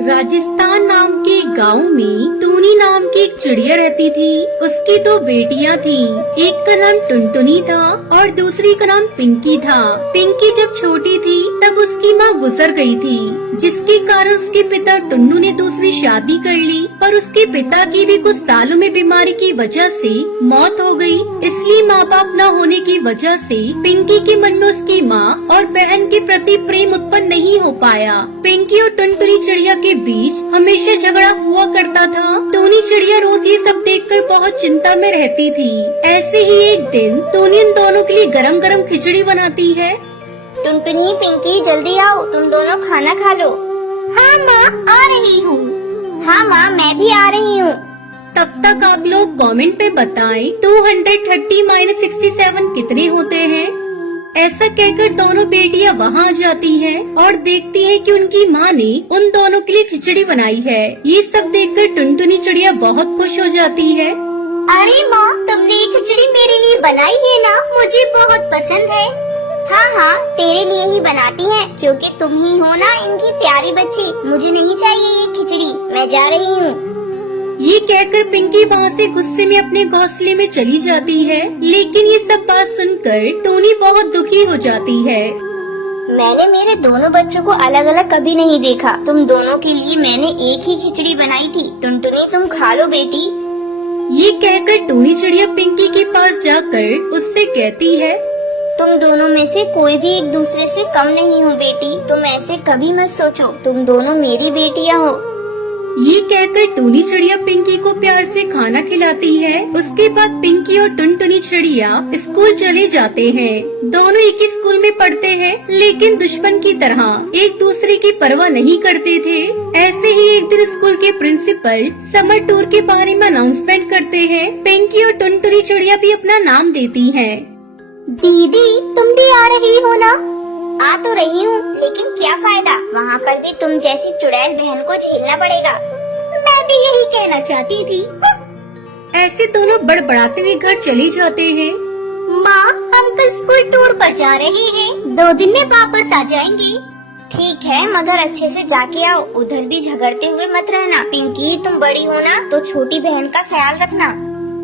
राजस्थान नाम के गांव में टूनी नाम की एक चिड़िया रहती थी। उसकी दो बेटियां थीं। एक का नाम टुनटुनी था और दूसरी का नाम पिंकी था। पिंकी जब छोटी थी तब उसकी माँ गुजर गई थी, जिसके कारण उसके पिता टुन्नू ने दूसरी शादी कर ली। पर उसके पिता की भी कुछ सालों में बीमारी की वजह से मौत हो गई। इसलिए माँ बाप न होने की वजह से पिंकी के मन में उसकी माँ और बहन के प्रति प्रेम उत्पन्न नहीं हो पाया। पिंकी और टुनटुनी चिड़िया के बीच हमेशा झगड़ा हुआ करता था। टूनी चिड़िया रोज ये सब देखकर बहुत चिंता में रहती थी। ऐसे ही एक दिन टूनी इन दोनों के लिए गरम गरम खिचड़ी बनाती है। टुनटुनी, पिंकी, जल्दी आओ, तुम दोनों खाना खा लो। हाँ माँ, आ रही हूँ। हाँ माँ, मैं भी आ रही हूँ। तब तक आप लोग कमेंट पे बताएं 230 - 67 कितने होते हैं। ऐसा कहकर दोनों बेटियां वहां आ जाती हैं और देखती हैं कि उनकी माँ ने उन दोनों के लिए खिचड़ी बनाई है। ये सब देखकर टुनटुनी चिड़िया बहुत खुश हो जाती है। अरे माँ, तुमने ये खिचड़ी मेरे लिए बनाई है ना? मुझे बहुत पसंद है। हाँ, तेरे लिए ही बनाती हैं, क्योंकि तुम ही हो ना इनकी प्यारी बच्ची। मुझे नहीं चाहिए ये खिचड़ी, मैं जा रही हूँ। ये कहकर पिंकी वहाँ से गुस्से में अपने घोंसले में चली जाती है। लेकिन ये सब बात सुनकर टूनी बहुत दुखी हो जाती है। मैंने मेरे दोनों बच्चों को अलग अलग कभी नहीं देखा। तुम दोनों के लिए मैंने एक ही खिचड़ी बनाई थी। टुनटुनी, तुम खा लो बेटी। ये कहकर टूनी चिड़िया पिंकी के पास जाकर उससे कहती है, तुम दोनों में से कोई भी एक दूसरे से कम नहीं हो बेटी। तुम ऐसे कभी मत सोचो, तुम दोनों मेरी बेटियां हो। ये कहकर टूनी चिड़िया पिंकी को प्यार से खाना खिलाती है। उसके बाद पिंकी और टुनटुनी चिड़िया स्कूल चले जाते हैं। दोनों एक ही स्कूल में पढ़ते हैं, लेकिन दुश्मन की तरह एक दूसरे की परवाह नहीं करते थे। ऐसे ही एक दिन स्कूल के प्रिंसिपल समर टूर के बारे में अनाउंसमेंट करते हैं। पिंकी और टुनटुनी चिड़िया भी अपना नाम देती है। दीदी, तुम भी आ रही हो ना? आ तो रही हूँ, लेकिन क्या फायदा, वहाँ पर भी तुम जैसी चुड़ैल बहन को झेलना पड़ेगा। मैं भी यही कहना चाहती थी। ऐसे दोनों बड़बड़ाते हुए घर चले जाते हैं। माँ, हम कल स्कूल टूर पर जा रहे हैं। 2 दिन में वापस आ जाएंगे। ठीक है, मगर अच्छे से जाके आओ। उधर भी झगड़ते हुए मत रहना। पिंकी, तुम बड़ी हो ना, तो छोटी बहन का ख्याल रखना।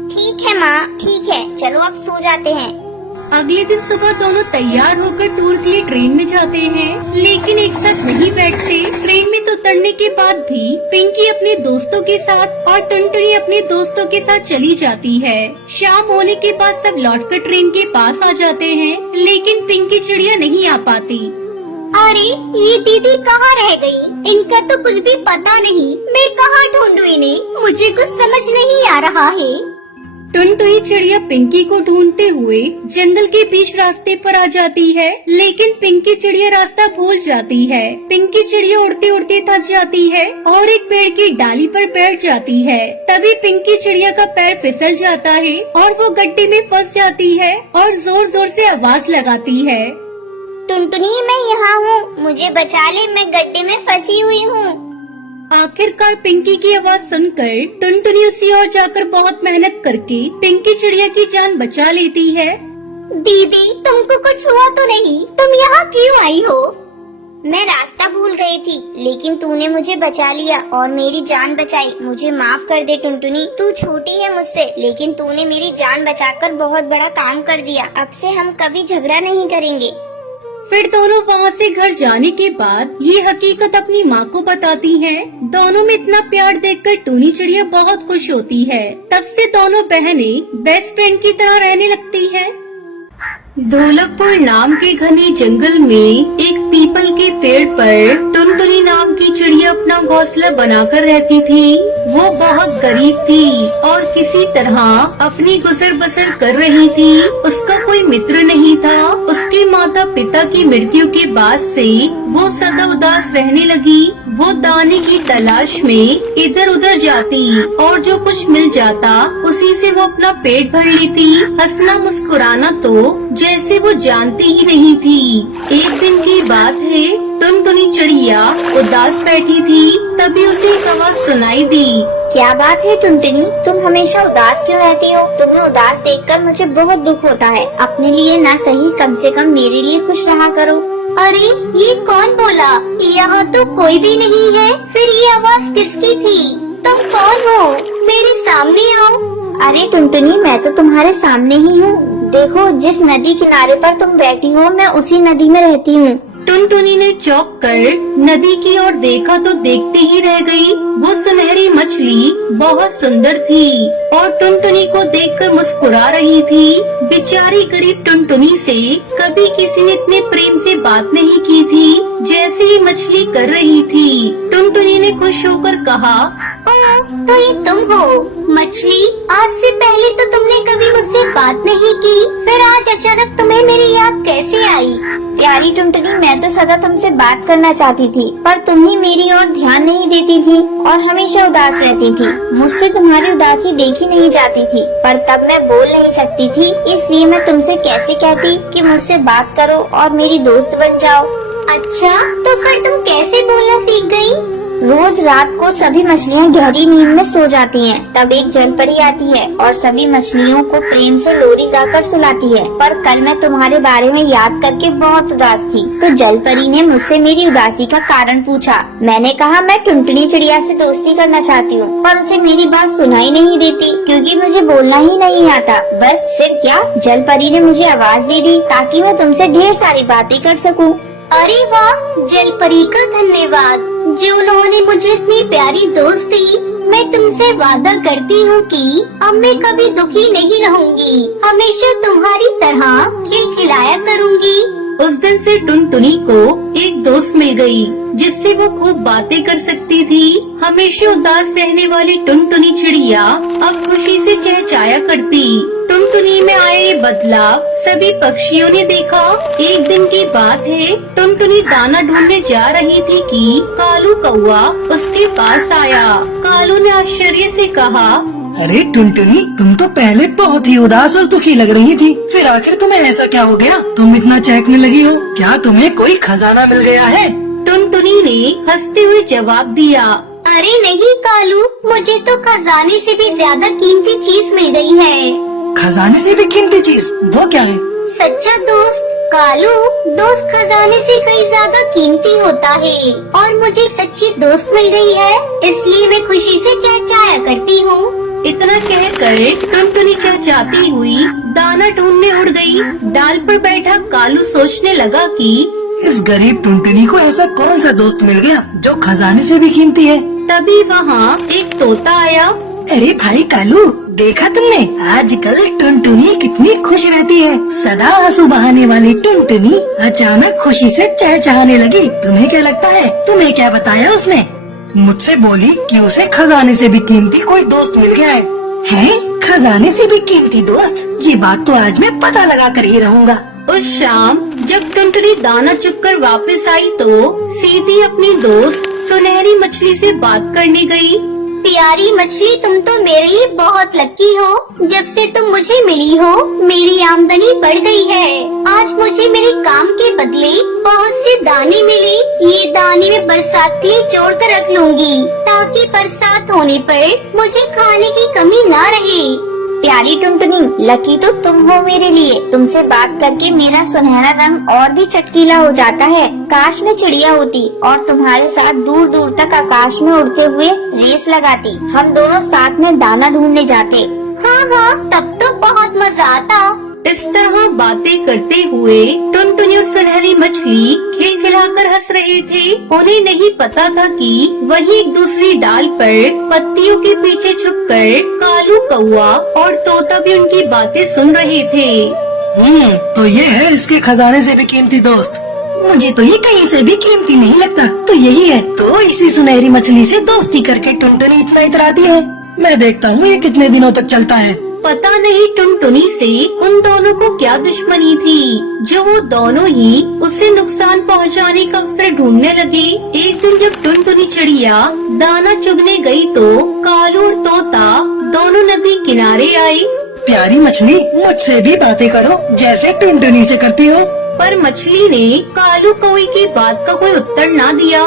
ठीक है माँ, ठीक है, चलो अब सो जाते हैं। अगले दिन सुबह दोनों तैयार होकर टूर के लिए ट्रेन में जाते हैं, लेकिन एक साथ नहीं बैठते। ट्रेन में से उतरने के बाद भी पिंकी अपने दोस्तों के साथ और टुनटुनी अपने दोस्तों के साथ चली जाती है। शाम होने के बाद सब लौटकर ट्रेन के पास आ जाते हैं, लेकिन पिंकी चिड़िया नहीं आ पाती। अरे, ये दीदी कहाँ रह गई? इनका तो कुछ भी पता नहीं। मैं कहाँ ढूंढूं इन्हें? मुझे कुछ समझ नहीं आ रहा है। टुनटुनी चिड़िया पिंकी को ढूंढते हुए जंगल के बीच रास्ते पर आ जाती है, लेकिन पिंकी चिड़िया रास्ता भूल जाती है। पिंकी चिड़िया उड़ते उड़ते थक जाती है और एक पेड़ की डाली पर बैठ जाती है। तभी पिंकी चिड़िया का पैर फिसल जाता है और वो गड्ढे में फंस जाती है और जोर जोर से आवाज लगाती है, टुनटुनी, मैं यहाँ हूँ, मुझे बचा ले, मैं गड्ढे में फंसी हुई हूँ। आखिरकार पिंकी की आवाज सुनकर टुनटुनी उसी ओर जाकर बहुत मेहनत करके पिंकी चिड़िया की जान बचा लेती है। दीदी, तुमको कुछ हुआ तो नहीं? तुम यहाँ क्यों आई हो? मैं रास्ता भूल गई थी, लेकिन तूने मुझे बचा लिया और मेरी जान बचाई। मुझे माफ कर दे टुनटुनी। तू छोटी है मुझसे, लेकिन तूने मेरी जान बचाकर बहुत बड़ा काम कर दिया। अब से हम कभी झगड़ा नहीं करेंगे। फिर दोनों वहाँ से घर जाने के बाद ये हकीकत अपनी माँ को बताती हैं। दोनों में इतना प्यार देखकर टूनी चिड़िया बहुत खुश होती है। तब से दोनों बहनें बेस्ट फ्रेंड की तरह रहने लगती हैं। ढोलकपुर नाम के घने जंगल में एक पीपल के पेड़ पर टुनटुनी नाम की चिड़िया अपना घोंसला बनाकर रहती थी। वो बहुत गरीब थी और किसी तरह अपनी गुजर बसर कर रही थी। उसका कोई मित्र नहीं था। उसके माता पिता की मृत्यु के बाद से वो सदा उदास रहने लगी। वो दाने की तलाश में इधर उधर जाती और जो कुछ मिल जाता उसी से वो अपना पेट भर लेती। हंसना मुस्कुराना तो जैसे वो जानती ही नहीं थी। एक दिन की बात है, टुनटुनी चिड़िया उदास बैठी थी, तभी उसे एक आवाज सुनाई दी। क्या बात है टुनटुनी, तुम हमेशा उदास क्यों रहती हो? तुम्हें उदास देखकर मुझे बहुत दुख होता है। अपने लिए ना सही, कम से कम मेरे लिए खुश रहा करो। अरे ये कौन बोला? यहाँ तो कोई भी नहीं है। फिर ये आवाज किसकी थी? तुम कौन हो? मेरे सामने आओ। अरे टुनटुनी, मैं तो तुम्हारे सामने ही हूँ। देखो, जिस नदी किनारे पर तुम बैठी हो, मैं उसी नदी में रहती हूँ। टुनटुनी ने चौंक कर नदी की ओर देखा तो देखती ही रह गई। वो सुनहरी मछली बहुत सुंदर थी और टुनटुनी को देखकर मुस्कुरा रही थी। बेचारी गरीब टुनटुनी से कभी किसी ने इतने प्रेम से बात नहीं की थी जैसे ये मछली कर रही थी। टुनटुनी ने खुश होकर कहा, ओह, तो ये तुम हो मछली। आज से पहले तो तुमने कभी मुझसे बात नहीं की, फिर आज अचानक तुम्हें मेरी याद कैसे आई? प्यारी टुनटुनी, मैं तो सदा तुमसे बात करना चाहती थी, पर तुम ही मेरी ओर ध्यान नहीं देती थी और हमेशा उदास रहती थी। मुझसे तुम्हारी उदासी देखी नहीं जाती थी, पर तब मैं बोल नहीं सकती थी, इसलिए मैं तुमसे कैसे कहती कि मुझसे बात करो और मेरी दोस्त बन जाओ। अच्छा, तो फिर तुम कैसे बोलना सीख गई? रोज रात को सभी मछलियाँ गहरी नींद में सो जाती हैं। तब एक जलपरी आती है और सभी मछलियों को प्रेम से लोरी गाकर सुलाती है। पर कल मैं तुम्हारे बारे में याद करके बहुत उदास थी, तो जलपरी ने मुझसे मेरी उदासी का कारण पूछा। मैंने कहा मैं टुनटुनी चिड़िया से दोस्ती करना चाहती हूँ, पर उसे मेरी बात सुनाई नहीं देती क्योंकि मुझे बोलना ही नहीं आता। बस फिर क्या, जलपरी ने मुझे आवाज दे दी ताकि मैं तुमसे ढेर सारी बातें कर सकूँ। अरे वाह, जलपरी का धन्यवाद जो उन्होंने मुझे इतनी प्यारी दोस्त दी। मैं तुमसे वादा करती हूँ कि अब मैं कभी दुखी नहीं रहूंगी, हमेशा तुम्हारी तरह खिलखिलाया करूंगी। उस दिन से टुनटुनी को एक दोस्त मिल गई जिससे वो खूब बातें कर सकती थी। हमेशा उदास रहने वाली टुनटुनी चिड़िया अब खुशी से चहचहाया करती। टुनटुनी में आया ये बदलाव सभी पक्षियों ने देखा। एक दिन की बात है, टुनटुनी दाना ढूंढने जा रही थी कि कालू कौआ उसके पास आया। कालू ने आश्चर्य से कहा, अरे टुनटुनी, तुम तो पहले बहुत ही उदास और दुखी लग रही थी, फिर आखिर तुम्हें ऐसा क्या हो गया? तुम इतना चहकने लगी हो, क्या तुम्हें कोई खजाना मिल गया है? टुनटुनी ने हंसते हुए जवाब दिया, अरे नहीं कालू, मुझे तो खजाने से भी ज्यादा कीमती चीज मिल गई है। खजाने से भी कीमती चीज? वो क्या है? सच्चा दोस्त कालू, दोस्त खजाने से कई ज्यादा कीमती होता है और मुझे एक सच्ची दोस्त मिल गई है, इसलिए मैं खुशी से चहचहाया करती हूँ। इतना कहकर टुनटुनी चहचहाती हुई दाना ढूंढने उड़ गई। डाल पर बैठा कालू सोचने लगा कि इस गरीब टुनटुनी को ऐसा कौन सा दोस्त मिल गया जो खजाने से भी कीमती है? तभी वहाँ एक तोता आया। अरे भाई कालू, देखा तुमने आजकल टुनटुनी कितनी खुश रहती है। सदा आंसू बहाने वाली टुनटुनी अचानक खुशी से चहचहाने लगी। तुम्हें क्या लगता है? तुम्हें क्या बताया उसने? मुझसे बोली कि उसे खजाने से भी कीमती कोई दोस्त मिल गया है। हैं? खजाने से भी कीमती दोस्त? ये बात तो आज मैं पता लगा कर ही रहूँगा। उस शाम जब टुनटुनी दाना चुगकर वापस आई तो सीधी अपनी दोस्त सुनहरी मछली से बात करने गई। प्यारी मछली, तुम तो मेरे लिए बहुत लकी हो। जब से तुम मुझे मिली हो, मेरी आमदनी बढ़ गई है। आज मुझे मेरे काम के बदले बहुत से दाने मिले। ये दाने मैं बरसात के लिए जोड़ कर रख लूंगी ताकि बरसात होने पर मुझे खाने की कमी ना रहे। प्यारी टुनटुनी, लकी तो तुम हो मेरे लिए। तुमसे बात करके मेरा सुनहरा रंग और भी चटकीला हो जाता है। काश मैं चिड़िया होती और तुम्हारे साथ दूर दूर तक आकाश में उड़ते हुए रेस लगाती। हम दोनों साथ में दाना ढूंढने जाते। हाँ, तब तो बहुत मजा आता। इस तरह बातें करते हुए टुनटुनी और सुनहरी मछली खिलखिलाकर हंस रहे थे। उन्हें नहीं पता था कि वहीं एक दूसरी डाल पर पत्तियों के पीछे छुपकर कालू कौआ और तोता भी उनकी बातें सुन रहे थे। तो ये है इसके खजाने से भी कीमती दोस्त। मुझे तो ये कहीं से भी कीमती नहीं लगता। तो यही है, तो इसी सुनहरी मछली से दोस्ती करके टुनटुनी इतना इतराती है। मैं देखता हूँ ये कितने दिनों तक चलता है। पता नहीं टुनटुनी से उन दोनों को क्या दुश्मनी थी जो वो दोनों ही उसे नुकसान पहुंचाने का अवसर ढूंढने लगे। एक दिन जब टुनटुनी चिड़िया दाना चुगने गई तो कालू और तोता दोनों नदी किनारे आए। प्यारी मछली, मुझसे भी बातें करो जैसे टुनटुनी से करती हो। पर मछली ने कालू कौवे की बात का कोई उत्तर ना दिया।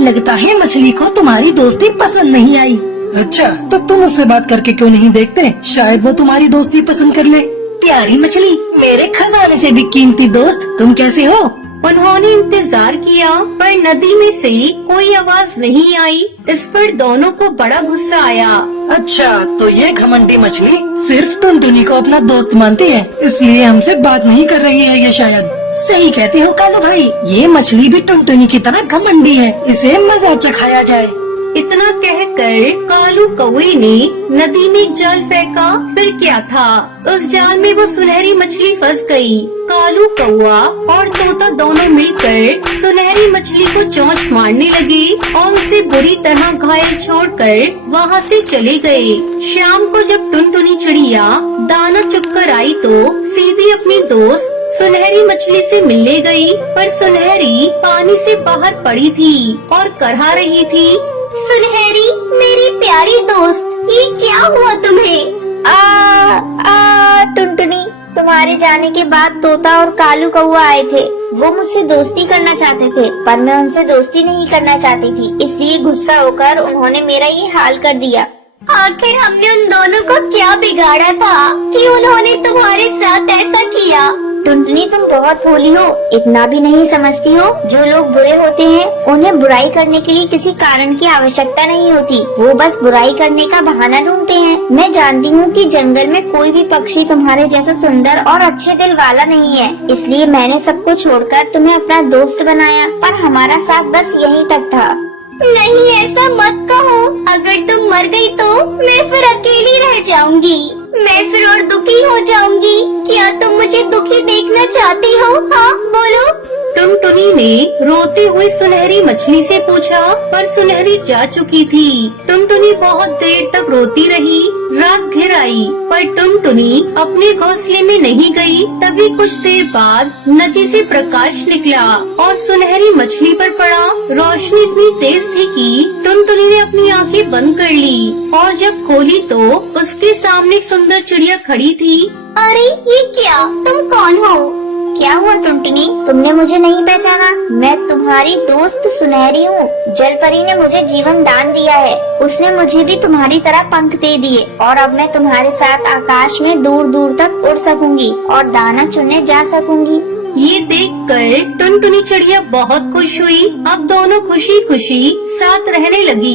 लगता है मछली को तुम्हारी दोस्ती पसंद नहीं आई। अच्छा, तो तुम उससे बात करके क्यों नहीं देखते? शायद वो तुम्हारी दोस्ती पसंद कर ले। प्यारी मछली, मेरे खजाने से भी कीमती दोस्त, तुम कैसे हो? उन्होंने इंतजार किया पर नदी में से कोई आवाज नहीं आई। इस पर दोनों को बड़ा गुस्सा आया। अच्छा, तो ये घमंडी मछली सिर्फ टुनटुनी को अपना दोस्त मानती है, इसलिए हमसे बात नहीं कर रही है ये शायद। सही कहते हो कालू भाई, ये मछली भी टुनटुनी की तरह घमंडी है, इसे मजा चखाया जाए। इतना कहकर कालू कौवे ने नदी में एक जाल फेंका। फिर क्या था, उस जाल में वो सुनहरी मछली फंस गई। कालू कौवा और तोता दोनों मिलकर सुनहरी मछली को चोंच मारने लगे और उसे बुरी तरह घायल छोड़कर वहाँ से चले गए। शाम को जब टुनटुनी चिड़िया दाना चुगकर आई तो सीधी अपनी दोस्त सुनहरी मछली से मिलने गई, पर सुनहरी पानी से बाहर पड़ी थी और करहा रही थी। सुनहरी, मेरी प्यारी दोस्त, ये क्या हुआ तुम्हें? टुनटुनी, तुम्हारे जाने के बाद तोता और कालू कौवा आए थे। वो मुझसे दोस्ती करना चाहते थे, पर मैं उनसे दोस्ती नहीं करना चाहती थी, इसलिए गुस्सा होकर उन्होंने मेरा ये हाल कर दिया। आखिर हमने उन दोनों को क्या बिगाड़ा था कि उन्होंने तुम्हारे साथ ऐसा किया? टुनटुनी, तुम बहुत भोली हो, इतना भी नहीं समझती हो। जो लोग बुरे होते हैं उन्हें बुराई करने के लिए किसी कारण की आवश्यकता नहीं होती, वो बस बुराई करने का बहाना ढूंढते हैं। मैं जानती हूँ कि जंगल में कोई भी पक्षी तुम्हारे जैसा सुंदर और अच्छे दिल वाला नहीं है, इसलिए मैंने सबको छोड़कर तुम्हें अपना दोस्त बनाया, पर हमारा साथ बस यहीं तक था। नहीं, ऐसा मत कहो। अगर तुम मर गई तो मैं फिर अकेली रह जाऊंगी, मैं फिर और दुखी हो जाऊंगी। क्या तुम मुझे दुखी देखना चाहती हो? हाँ, बोलो। टुनटुनी ने रोते हुए सुनहरी मछली से पूछा, पर सुनहरी जा चुकी थी। टुनटुनी बहुत देर तक रोती रही। रात घिर आई पर टुनटुनी अपने घोंसले में नहीं गई। तभी कुछ देर बाद नदी से प्रकाश निकला और सुनहरी मछली पर पड़ा। रोशनी इतनी तेज थी कि टुनटुनी ने अपनी आंखें बंद कर ली और जब खोली तो उसके सामने एक सुंदर चिड़िया खड़ी थी। अरे, ये क्या? तुम कौन हो? क्या हुआ टुनटुनी, तुमने मुझे नहीं पहचाना? मैं तुम्हारी दोस्त सुनहरी हूँ। जलपरी ने मुझे जीवन दान दिया है, उसने मुझे भी तुम्हारी तरह पंख दे दिए और अब मैं तुम्हारे साथ आकाश में दूर दूर तक उड़ सकूंगी और दाना चुनने जा सकूंगी। ये देखकर टुनटुनी चिड़िया बहुत खुश हुई। अब दोनों खुशी खुशी साथ रहने लगी।